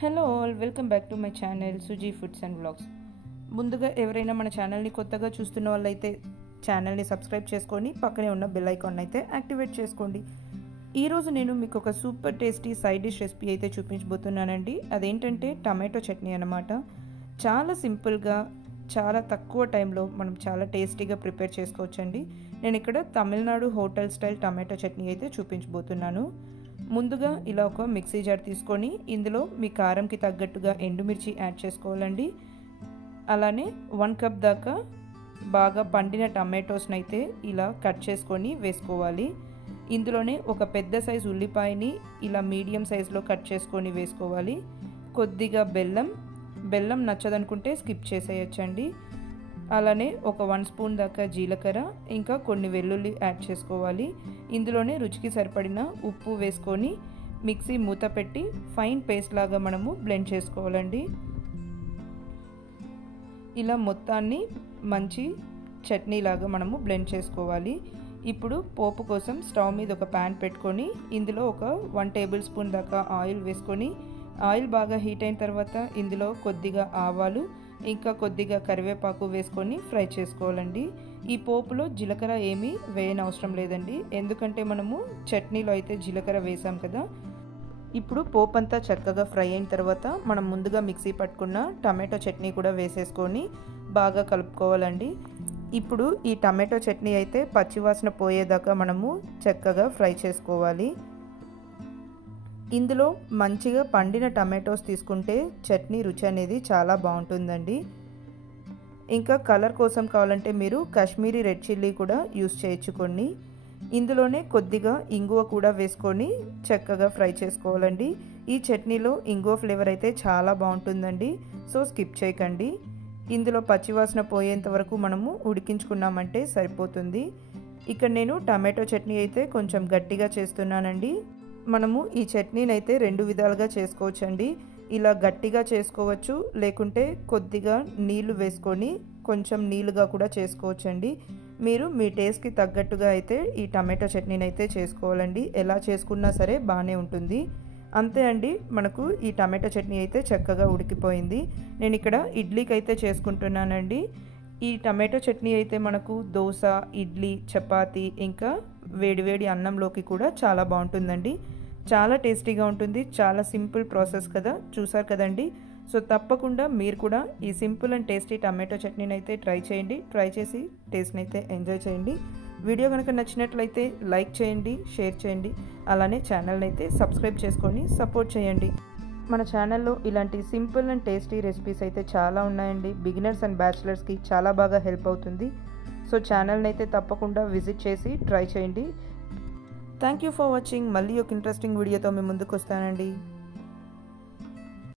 Hello all, welcome back to my channel Suji foods and vlogs. ముందుగా ఎవరైనా మన ఛానల్ని కొత్తగా చూస్తున్న వాళ్ళైతే ఛానల్ని సబ్స్క్రైబ్ చేసుకొని పక్కనే ఉన్న బెల్ ఐకాన్ అయితే యాక్టివేట్ చేసుకోండి. ఈరోజు నేను మీకు ఒక super tasty side dish recipe అయితే చూపించబోతున్నానండి. అదేంటంటే టమాటో చట్నీ అన్నమాట. చాలా సింపుల్గా, చాలా తక్కువ టైంలో మనం చాలా టేస్టీగా ప్రిపేర్ చేసుకోవచ్చండి. నేను ఇక్కడ Tamil Nadu hotel style tomato chutney అయితే చూపించబోతున్నాను. ముందుగా ఇలా ఒక మిక్సీ జార్ తీసుకొని ఇందులో మీ కారంకి తగ్గట్టుగా ఎండుమిర్చి యాడ్ చేసుకోవాలండి. అలానే 1 కప్ దాకా బాగా పండిన టమాటోస్ని అయితే ఇలా కట్ చేసుకొని వేసుకోవాలి. ఇందులోనే ఒక పెద్ద సైజు ఉల్లిపాయని ఇలా మీడియం సైజులో కట్ చేసుకొని వేసుకోవాలి. కొద్దిగా బెల్లం నచ్చదనుకుంటే స్కిప్ చేసేయచ్చండి. అలానే ఒక 1 స్పూన్ దాకా జీలకర్ర, ఇంకా కొన్ని వెల్లుల్లి యాడ్ చేసుకోవాలి. ఇందులోనే రుచికి సరిపడిన ఉప్పు వేసుకొని మిక్సీ మూత పెట్టి ఫైన్ పేస్ట్ లాగా మనము బ్లెండ్ చేసుకోవాలండి. ఇలా మొత్తాన్ని మంచి చట్నీ లాగా మనము బ్లెండ్ చేసుకోవాలి. ఇప్పుడు పోపు కోసం స్టవ్ మీద ఒక ప్యాన్ పెట్టుకొని ఇందులో ఒక 1 టేబుల్ స్పూన్ దాకా ఆయిల్ వేసుకొని ఆయిల్ బాగా హీట్ అయిన తర్వాత ఇందులో కొద్దిగా ఆవాలు, ఇంకా కొద్దిగా కరివేపాకు వేసుకొని ఫ్రై చేసుకోవాలండి. ఈ పోపులో జీలకర్ర ఏమీ వేయనవసరం లేదండి, ఎందుకంటే మనము చట్నీలో అయితే జీలకర్ర వేసాం కదా. ఇప్పుడు పోపు అంతా చక్కగా ఫ్రై అయిన తర్వాత మనం ముందుగా మిక్సీ పట్టుకున్న టమాటో చట్నీ కూడా వేసేసుకొని బాగా కలుపుకోవాలండి. ఇప్పుడు ఈ టమాటో చట్నీ అయితే పచ్చివాసన పోయేదాకా మనము చక్కగా ఫ్రై చేసుకోవాలి. ఇందులో మంచిగా పండిన టమాటోస్ తీసుకుంటే చట్నీ రుచి అనేది చాలా బాగుంటుందండి. ఇంకా కలర్ కోసం కావాలంటే మీరు కాశ్మీరీ రెడ్ చిల్లీ కూడా యూస్ చేయొచ్చు కొన్ని. ఇందులోనే కొద్దిగా ఇంగువ కూడా వేసుకొని చక్కగా ఫ్రై చేసుకోవాలండి. ఈ చట్నీలో ఇంగువ ఫ్లేవర్ అయితే చాలా బాగుంటుందండి, సో స్కిప్ చేయకండి. ఇందులో పచ్చివాసన పోయేంత వరకు మనము ఉడికించుకున్నామంటే సరిపోతుంది. ఇక్కడ నేను టమాటో చట్నీ అయితే కొంచెం గట్టిగా చేస్తున్నానండి. మనము ఈ చట్నీని అయితే 2 విధాలుగా చేసుకోవచ్చండి. ఇలా గట్టిగా చేసుకోవచ్చు, లేకుంటే కొద్దిగా నీళ్లు వేసుకొని కొంచెం నీళ్ళుగా కూడా చేసుకోవచ్చండి. మీరు మీ టేస్ట్కి తగ్గట్టుగా అయితే ఈ టమాటో చట్నీని అయితే చేసుకోవాలండి. ఎలా చేసుకున్నా సరే బాగానే ఉంటుంది. అంతే అండి, మనకు ఈ టమాటో చట్నీ అయితే చక్కగా ఉడికిపోయింది. నేను ఇక్కడ ఇడ్లీకి అయితే చేసుకుంటున్నానండి. ఈ టమాటో చట్నీ అయితే మనకు దోశ, ఇడ్లీ, చపాతీ, ఇంకా వేడివేడి అన్నంలోకి కూడా చాలా బాగుంటుందండి. చాలా టేస్టీగా ఉంటుంది. చాలా సింపుల్ ప్రాసెస్ కదా, చూసారు కదండి. సో తప్పకుండా మీరు కూడా ఈ సింపుల్ అండ్ టేస్టీ టమాటో చట్నీని అయితే ట్రై చేయండి. ట్రై చేసి టేస్ట్ని అయితే ఎంజాయ్ చేయండి. వీడియో కనుక నచ్చినట్లయితే లైక్ చేయండి, షేర్ చేయండి. అలానే ఛానల్ని అయితే సబ్స్క్రైబ్ చేసుకొని సపోర్ట్ చేయండి. మన ఛానల్లో ఇలాంటి సింపుల్ అండ్ టేస్టీ రెసిపీస్ అయితే చాలా ఉన్నాయండి. బిగినర్స్ అండ్ బ్యాచిలర్స్కి చాలా బాగా హెల్ప్ అవుతుంది. సో ఛానల్ని అయితే తప్పకుండా విజిట్ చేసి ట్రై చేయండి. Thank you for watching. మళ్ళీ ఒక ఇంట్రెస్టింగ్ వీడియోతో మీ ముందుకు వస్తానండి.